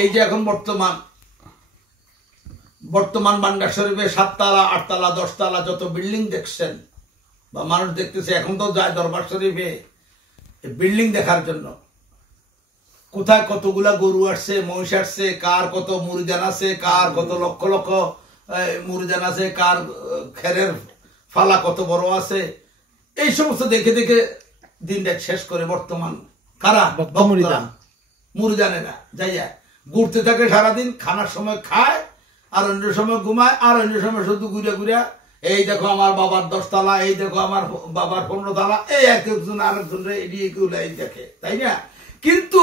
এই যে এখন বর্তমান বান্ডার শরীফে 7 তলা 8 তলা 10 তলা যত বিল্ডিং দেখছেন বা মানুষ দেখতেছে, এখন তো যায় দরবার শরীফে বিল্ডিং দেখার জন্য। কোথায় কতগুলা গরু আসছে, মহিষ আসছে, কার কত মুরিদান আছে, কার কত লক্ষ লক্ষ মুরিদান আছে, কার খেরের ফালা কত বড় আছে, এই সমস্ত দেখে দেখে দিনটা শেষ করে বর্তমান কারা মুরিদানেরা যাইয়া ঘুরতে থাকে সারাদিন, খানার সময় খায় আর অন্য সময় ঘুমায়, আর অন্য সময় শুধু ঘুরে ঘুরে এই দেখো আমার বাবার 10 তলা, এই দেখো আমার বাবার 15 তলা, এই একজন আরেকজন এড়িয়ে দেখে, তাই না? কিন্তু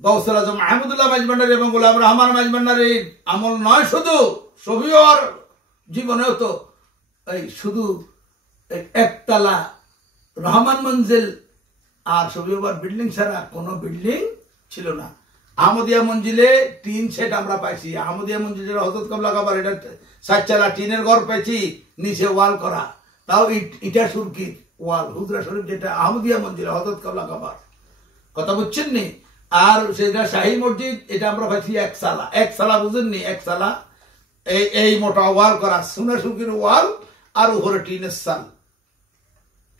গৌসুল আজম আহমদুল্লাহ মাঝভান্ডারী এবং গোলাম রহমান মাঝভান্ডারীর আমল নয়, শুধু শফিউর জীবনেও তো এই শুধু একতলা রহমান মঞ্জিল আর শফিউর বিল্ডিং ছাড়া কোনো বিল্ডিং ছিল না। আহমদিয়া মঞ্জিলে টিন সেট আমরা পাইছি। আহমদিয়া মঞ্জিল যেটা হযরত কবলা কাবার, এটা 7 চালা টিনের ঘর পাইছি, নিচে ওয়াল করা, তাও ইটা সুরকির ওয়াল। হুজরা শরীফ যেটা আহমদিয়া মঞ্জিল হযরত কবলা কাবার, কথা বুঝছেন নি? আর সেটা শাহী মসজিদ, এটা আমরা পাইছি 1 চালা। 1 চালা বুঝেননি? 1 চালা এই মোটা ওয়াল করা, সোনা সুরকির ওয়াল আর উপরে টিনের চাল,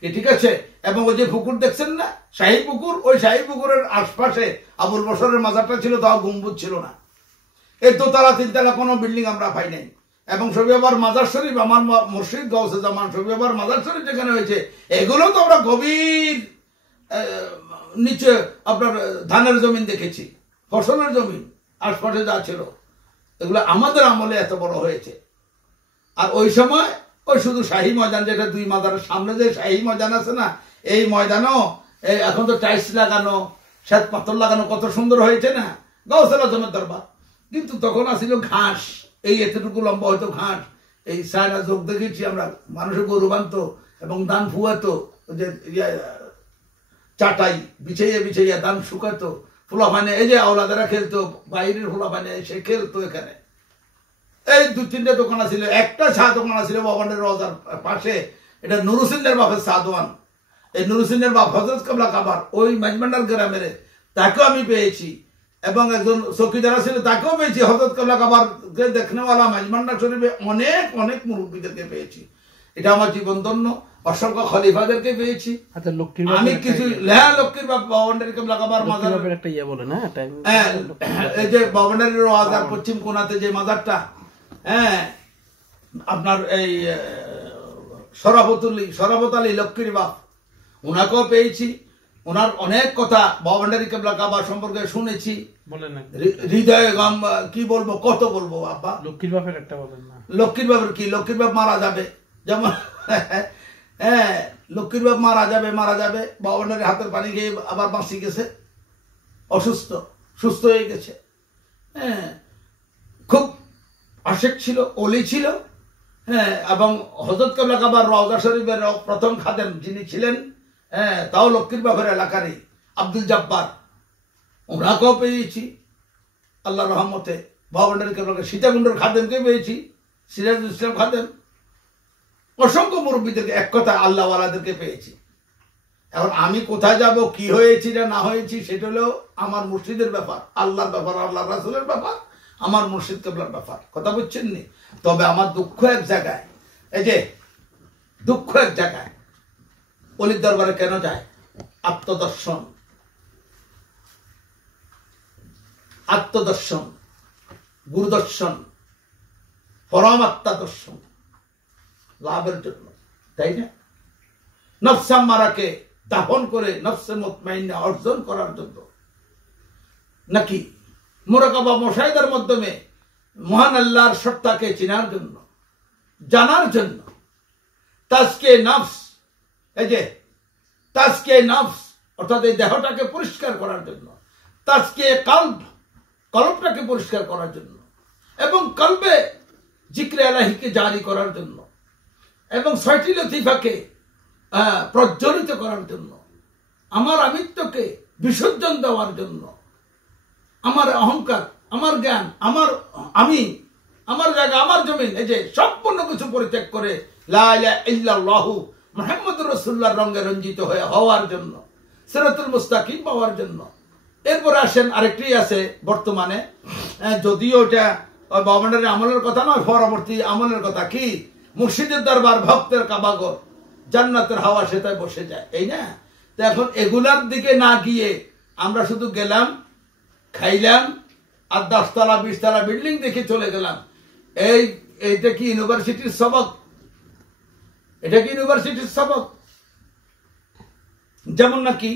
ঠিক আছে? এবং ওই যে পুকুর দেখছেন না, শাহী পুকুর, ওই শাহী পুকুরের আশপাশে আবুল বশরের মাজারটা ছিল, তাও গম্বুজ ছিল না। এই 2 তলা 3 তলা কোনো বিল্ডিং আমরা পাই নাই। এবং শফিউর মাজার শরীফ, আমার মুর্শিদ গাউসে জামান শফিউর মাজার শরীফ যেখানে হয়েছে, এগুলো তো আমরা গভীর নিচে আপনার ধানের জমিন দেখেছি, ফসলের জমিন আশপাশে যা ছিল, এগুলো আমাদের আমলে এত বড় হয়েছে। আর ওই সময় ওই শুধু শাহী ময়দান, যেটা 2 মাজারের সামনে যে শাহী ময়দান আছে না, এই ময়দানও এখন তো টাইলস লাগানো, শ্বেত পাথর লাগানো, কত সুন্দর হয়েছে না গাউসুল আজমের দরবার। কিন্তু তখন আসছিল ঘাস, এই এতটুকু লম্বা হয়তো ঘাস। এই সায়না যোগ দেখেছি আমরা, মানুষের গরু বানতো এবং ধান ফুয়াতো, যে চাটাই বিছাইয়া বিছাইয়া ধান শুকাতো, ফুলাফানে এই যে আওলাদারা খেলতো, বাইরের ফুলাফানে সে খেলতো এখানে। এই 2-3টা দোকান ছিল, একটা চা দোকান ছিল বাবানের রোজার পাশে, এটা নুর হোসেনের বাপের চা দোকান। এই নুর হোসেনের বাপ হযরত কবলা কাবার ওই মাঝভান্ডার গ্রামের, তাকেও আমি পেয়েছি। এবং একজন চৌকিদার ছিল, তাকেও পেয়েছি। হযরত কবলা কাবারকে দেখনেওয়ালা মাঝভান্ডার শরীফে অনেক অনেক মুরব্বীদেরকে পেয়েছি। এটা আমার জীবন ধন্য। অসংখ্য খলিফাদেরকে পেয়েছি আমি। কিছু লক্ষ্মীর বাপ বাবান্ডারি কবলা কাবার মাজার, এই যে বাবান্ডারির মাজার পশ্চিম কোণাতে যে মাজারটা, আপনার এই শরাফত আলী লক্ষ্মীর বাপ, উনাকেও পেয়েছি। ওনার অনেক কথা বাবান্ডারি কবলা কাবা সম্পর্কে শুনেছি। হৃদয়ে গাম কি বলবো, কত বলবো আব্বা। লক্ষ্মীর বাপের একটা বলেন না। লক্ষ্মীর বাপের কি? লক্ষ্মীর বাপ মারা যাবে, যেমন লক্ষ্মীর বাপ মারা যাবে। বাবান্ডারি হাতের পানি খেয়ে আবার বাঁচি গেছে, সুস্থ হয়ে গেছে। খুব আশেক ছিল, অলি ছিল। এবং হযরত কবলা কাবার রওজা শরীফের প্রথম খাদেম যিনি ছিলেন, তাও লক্ষ্মীর বাপের এলাকারই, আব্দুল জব্বার, ওনাকেও পেয়েছি আল্লাহ রহমতে। বাবান্ডারি কবলা সীতাকুণ্ডের খাদেমকে পেয়েছি, সিরাজুল ইসলাম খাদেম। অসংখ্য মুরব্বীদেরকে, এক কথা আল্লাহওয়ালাদেরকে পেয়েছি। এখন আমি কোথায় যাব, কি হয়েছি না না হয়েছি, সেটা হলো আমার মুর্শিদের ব্যাপার, আল্লাহর ব্যাপার, আল্লাহ রাসূলের ব্যাপার, আমার মুর্শিদ কেবলার ব্যাপার। কথা বুঝছেন নি? তবে আমার দুঃখ এক জায়গায়, এই যে দুঃখ এক জায়গায়, অলির দরবারে কেন যায়? আত্মদর্শন, গুরুদর্শন, পরমাত্মা দর্শন লাভের জন্য, তাই না? নফস আম্মারাকে দাফন করে নফসে মুতমাইন্না অর্জন করার জন্য, নাকি মুরাকাবা মুশাহিদার মাধ্যমে মহান আল্লাহর সত্তাকে চেনার জন্য, জানার জন্য, তাজকিয়ে নফস, এই যে তাজকিয়ে নফস অর্থাৎ এই দেহটাকে পরিষ্কার করার জন্য, তাজকিয়ে কলবটাকে পরিষ্কার করার জন্য, এবং কলবে জিক্রে ইলাহিকে জারি করার জন্য, এবং 6টি লতিফাকে প্রজ্বলিত করার জন্য, আমার আমিত্বকে বিসর্জন দেওয়ার জন্য, আমার অহংকার, আমার জ্ঞান, আমার জায়গা, আমার জমিন, এই যে সম্পূর্ণ কিছু পরিত্যাগ করে লা ইলাহা ইল্লাল্লাহু মুহাম্মাদুর রাসূলুল্লাহর রঙে রঞ্জিত হওয়ার জন্য, সিরাতুল মুস্তাকিম পাওয়ার জন্য, এরপরে আসেন আরেকটি আছে বর্তমানে, যদিও এটা বাবান্ডারের আমলের কথা নয়, পরবর্তী আমলের কথা, কি মুর্শিদের দরবার ভক্তের কাবাগর জান্নাতের হাওয়া সেটাই বসে যায়, এই না? তো এখন এগুলার দিকে না গিয়ে আমরা শুধু গেলাম, খাইলাম, আর 10 তলা 20 তলা বিল্ডিং দেখে চলে গেলাম। এইটা কি ইউনিভার্সিটির সবক? এটা কি ইউনিভার্সিটির সবক? যেমন নাকি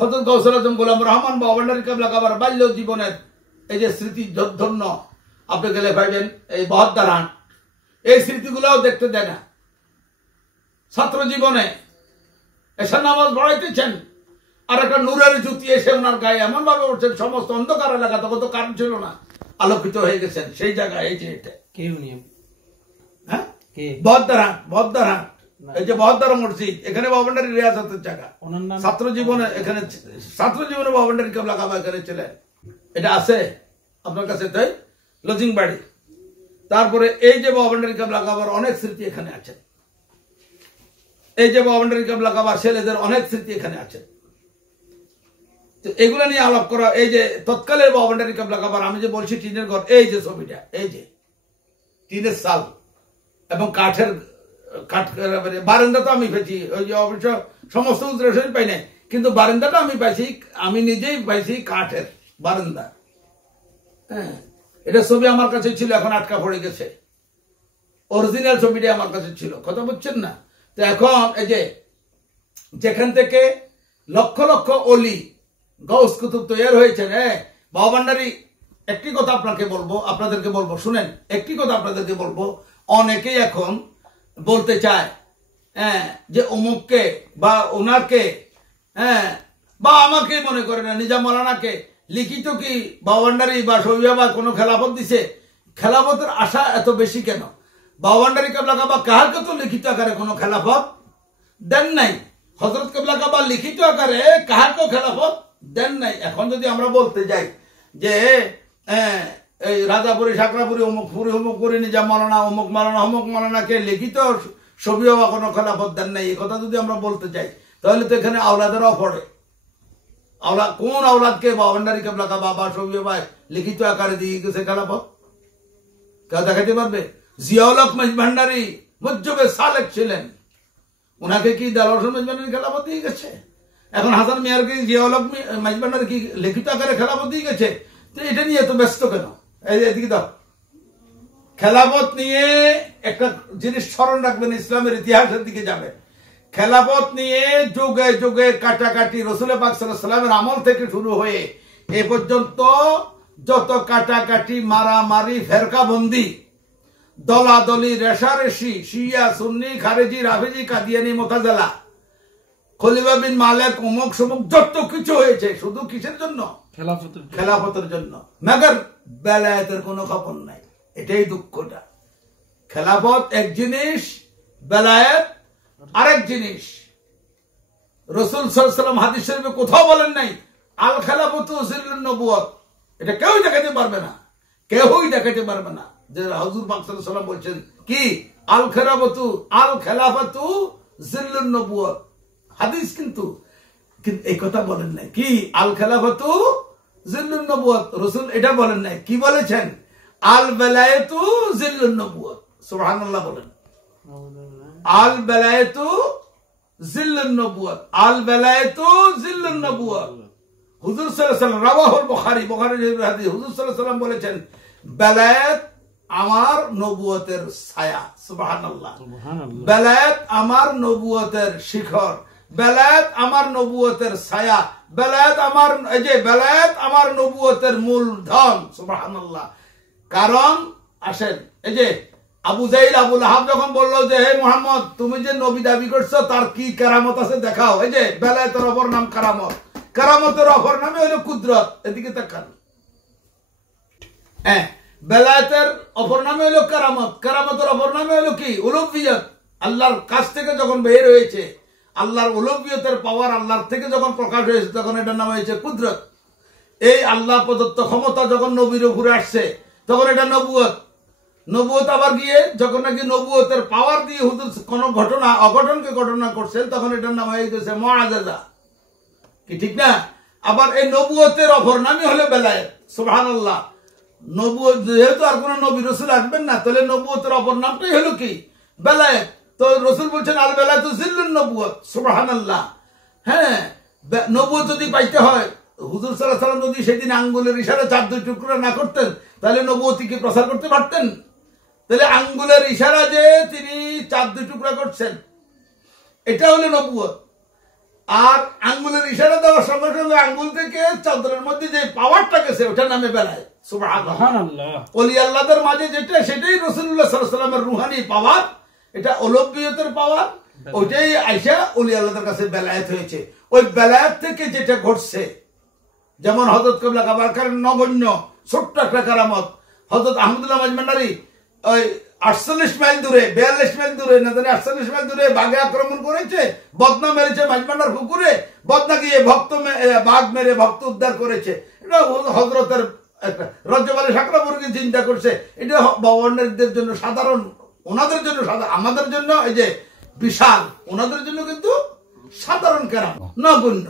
হযরত গাউসুল আজম গোলাম রহমান বাবান্ডারী কিবলা কাবার বাল্য জীবনের এই যে স্মৃতি ধন্য, আপনি গেলে পাইবেন এই বহদ্দারহাট, এই স্মৃতিগুলোও দেখতে দেয় না। ছাত্র জীবনে এসে নামাজ পড়াইতেছেন, আর একটা নূরের জুতি এসে ওনার গায়ে এমন ভাবে উঠছেন, সমস্ত অন্ধকার এলাকা, তখন তো কারণ ছিল না, আলোকিত হয়ে গেছেন সেই জায়গায়। এই যে এটা হ্যাঁ বহদ্দারহাট, এই যে বহদ্দার মসজিদ, এখানে বাবান্ডারী রিয়াজতের জায়গা। ছাত্র জীবনে এখানে, ছাত্র জীবনে বাবান্ডারী কিবলা কাবা এখানে ছিলেন। এটা আছে আপনার কাছে, তাই লজিং বাড়ি। তারপরে এই যে বাবান্ডারী কিবলা কাবার অনেক স্মৃতি এখানে আছে, এই যে বাবান্ডারী কিবলা কাবার ছেলেদের অনেক স্মৃতি এখানে আছে। তো এগুলা নিয়ে আলাপ করা, এই যে তৎকালের বাবান্ডারী কিবলা কাবার, আমি যে বলছি টিনের ঘর, এই যে ছবিটা, এই যে টিনের সাল এবং কাঠের বারান্দা তো আমি পেয়েছি, ওই যে অবশ্য সমস্ত উদ্দেশ্য পাই নাই, কিন্তু বারান্দাটা আমি পাইছি, আমি নিজেই পাইছি কাঠের বারান্দা। হ্যাঁ, এটা ছবি আমার কাছে ছিল, এখন আটকা পড়ে গেছে। অরিজিনাল ছবিটা আমার কাছে ছিল, কথা বুঝছেন না? তো এখন এই যে যেখান থেকে লক্ষ লক্ষ অলি গৌস কুতুব তৈরি হয়েছেন, বাবান্ডারী, একটি কথা আপনাদেরকে বলবো, শুনেন, একটি কথা আপনাদেরকে বলবো। অনেকেই এখন বলতে চায় যে অমুককে বা ওনাকে, বা আমাকে মনে করে না, নিজাম মাওলানাকে লিখিত কি বাবান্ডারী বা শহীদ কোনো খেলাফত দিছে? খেলাফতের আশা এত বেশি কেন? বাবান্ডারী কিবলা কাবা কাহাকে তো লিখিত আকারে কোনো খেলাফত দেন নাই। হযরত কিবলা কাবা লিখিত আকারে কাহাকেও খেলাফত দেন নাই। এখন যদি আমরা বলতে যাই যে এই রাজাপুরি, সাকরাপুরি, অমুকপুরি, অমুকপুরি, নিজাম মাওলানা, অমুক মাওলানাকে লিখিত ছবি বা কোনো খেলাফত দেন নাই, এই কথা যদি আমরা বলতে চাই, তাহলে তো এখানে আওলাদেরাও পড়ে। কোন আওলাদকে বাবান্ডারী কিবলা কাবা বা ছবি ভাই লিখিত আকারে দিয়ে গেছে খেলাফত? কেউ দেখাতে পারবে? জিয়াউল হক মেজভান্ডারী মুজ্জবে সালেক ছিলেন, ওনাকে কি দেলোয়ার হোসেন মেজভান্ডারী খেলাফত দিয়ে গেছে? এখন হাসান মিয়ারকে জিয়াউল হক মেজভান্ডারী কি লিখিত আকারে খেলাফত দিয়ে গেছে? তো এটা নিয়ে এত ব্যস্ত কেন? এদিকে দাও, খেলাফত নিয়ে একটা জিনিস স্মরণ রাখবেন, ইসলামের ইতিহাসের দিকে যাবেন। খেলাফত নিয়ে যুগে যুগে কাটাকাটি রসুল পাক সাল্লাল্লাহু আলাইহি ওয়াসাল্লামের আমল থেকে শুরু হয়ে এ পর্যন্ত যত কাটাকাটি, মারামারি, ফেরকাবন্দি, দলাদলি, রেশারেশি, শিয়া, সুন্নি, খারেজি, রাফেজি, কাদিয়ানি, মুতাজিলা, খলিফা বিন মালিক, অমুক সমুক যত কিছু হয়েছে, শুধু কিসের জন্য? খেলাফতের জন্য। মগর বেলায়েতের কোনো খবর নাই। এটাই দুঃখটা। খেলাফত এক জিনিস, বেলায়েত আরেক জিনিস। রাসূল সাল্লাল্লাহু আলাইহি ওয়াসাল্লাম হাদিস শরীফে কোথাও বলেন নাই আল খেলাফতু জিল্লুন নবুয়ত। এটা কেউই দেখাতে পারবে না, কেউই দেখাতে পারবে না যে হুজুর পাক সাল্লাল্লাহু আলাইহি ওয়াসাল্লাম বলছেন কি আল খেলাফতু জিল্লুন নবুয়ত। হাদিস কিন্তু এই কথা বলেন নাই, কি আল খেলাফতু জিল্লুন নবুয়ত। রাসূল এটা বলেন নাই, কি বলেছেন? আল বেলায়েতু জিল্লুন নবুয়ত। সুবহানাল্লাহ বলেন। আল বেলায়েতু জিল্লুন নবুয়ত, আল বেলায়েতু জিল্লুন নবুয়ত। হুজুর সাল্লাল্লাহু আলাইহি ওয়াসাল্লাম, রাওয়াহুল বুখারী, বুখারীর হাদিস, হুজুর সাল্লাল্লাহু আলাইহি ওয়াসাল্লাম বলেছেন বেলায়েত আমার নবুয়তের ছায়া। সুবহানাল্লাহ। বেলায়েত আমার নবুয়তের শিখর, বেলায়েত আমার নবুয়তের ছায়া, বেলায়েত আমার, এই যে বেলায়েত আমার নবুয়তের মূলধন। সুবহানাল্লাহ। কারণ আসেন, এই যে আবু জাহিল, আবু লাহাব যখন বললো যে হে মুহাম্মদ, তুমি যে নবী দাবি করছো তার কি কেরামত আছে দেখাও। এই যে বেলায়েতের অপর নাম কেরামত, কেরামতের অপর নামে হলো কুদরত। এদিকে তাকান। বেলায়েতের অপর নামে হলো কেরামত, কেরামতের অপর নামে হলো কি? উলুহিয়ত। আল্লাহর কাছ থেকে যখন বের হয়েছে, আল্লাহর উলুহিয়তের পাওয়ার আল্লাহর থেকে যখন প্রকাশ হয়েছে, তখন এটার নাম হয়েছে কুদরত। এই আল্লাহ প্রদত্ত ক্ষমতা যখন নবীর উপরে আসছে, তখন এটা নবুয়ত। নবুয়ত আবার গিয়ে যখন নাকি নবুয়তের পাওয়ার দিয়ে হুজুর কোন ঘটনা অঘটনকে ঘটনা করছেন, তখন এটার নাম হয়ে গেছে মুআজিজা। কি ঠিক না? আবার এই নবুয়তের অপর নামই হলো বেলায়েত। সুবহানাল্লাহ। নবুয়ত, যেহেতু আর কোন নবী রাসূল আসবেন না, তাহলে নবুয়তের অপর নামটাই হলো কি? বেলায়েত। তো রাসূল বলছেন আল বেলায়েতু জিল্লুন নবুয়ত। সুবহানাল্লাহ। হ্যাঁ, নবুয়ত যদি পাইতে হয়, হুজুর সাল্লাল্লাহু আলাইহি ওয়াসাল্লাম যদি সেদিন আঙ্গুলের ইশারা 4 টুকরা না করতেন, তাহলে নবুয়তি কি প্রচার করতে পারতেন? তাহলে আঙ্গুলের ইশারা যে তিনি 4 টুকরা করছেন, এটা হলো নবুয়ত। আর আঙ্গুলের ইশারা দেওয়ার সঙ্গে সঙ্গে আঙ্গুল থেকে চাদরের মধ্যে যে পাওয়ারটা গেছে, ওটার নামে বেলায়েত। সুবহানাল্লাহ। ওলি আল্লাহদের মাঝে যেটা, সেটাই রাসূলুল্লাহ সাল্লাল্লাহু আলাইহি ওয়াসাল্লামের রুহানি পাওয়ার, এটা অলৌকিকতের পাওয়ার, ওইটাই আয়েশা ওলি আল্লাহদের কাছে বেলায়েত হয়েছে। ওই বেলায়েত থেকে যেটা ঘটছে, যেমন হযরত কিবলা কাবার নগণ্য ছোট্ট একটা কারামত, হযরত আহমদুল্লাহ মাজমান্ডারি ওই 48 মাইল দূরে, 42 মাইল দূরে, না জানি 48 মাইল দূরে বাঘে আক্রমণ করেছে, বদনা মেরেছে মাজমান্ডার পুকুরে, বদনা গিয়ে বাঘ মেরে ভক্ত উদ্ধার করেছে। এটা হযরতের একটা রজ্জবালী সাকরাপুরকে চিন্তা করছে। এটা বাবরদের জন্য সাধারণ, ওনাদের জন্য সাধারণ, আমাদের জন্য এই যে বিশাল, ওনাদের জন্য কিন্তু সাধারণ কেরাম, নগণ্য।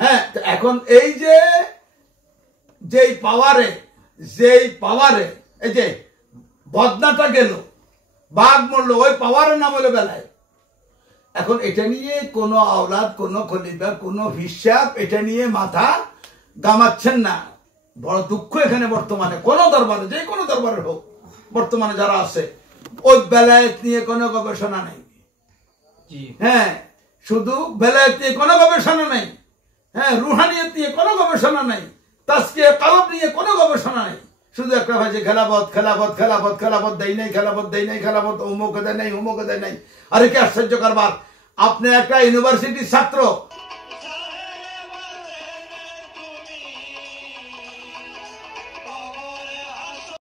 হ্যাঁ, এখন এই যেই পাওয়ারে এই যে বদনাটা গেল, বাঘ মরলো, ওই পাওয়ারের নাম হলো বেলায়েত। এখন এটা নিয়ে কোনো আওলাদ, কোনো খলিফা, কোনো হিসাব এটা নিয়ে মাথা গামাচ্ছেন না। বড় দুঃখ এখানে বর্তমানে কোন দরবারে, যে কোনো দরবারে হোক, বর্তমানে যারা আছে, ওই বেলায়েত নিয়ে কোনো গবেষণা নেই। হ্যাঁ, শুধু বেলায়েত নিয়ে কোনো গবেষণা নেই। হ্যাঁ, রুহানিয়ত নিয়ে কোনো গবেষণা নেই। তাজকিয়া কলব নিয়ে কোনো গবেষণা নেই। শুধু একটা ভাষা খেলাফত খেলাফত খেলাফত খেলাফত দেয় নাই, খেলাফত দেয় নাই, খেলাফত অমুক দেয় নাই, অমুক দেয় নাই। আরে কি আশ্চর্য কারবার! আপনি একটা ইউনিভার্সিটির ছাত্র,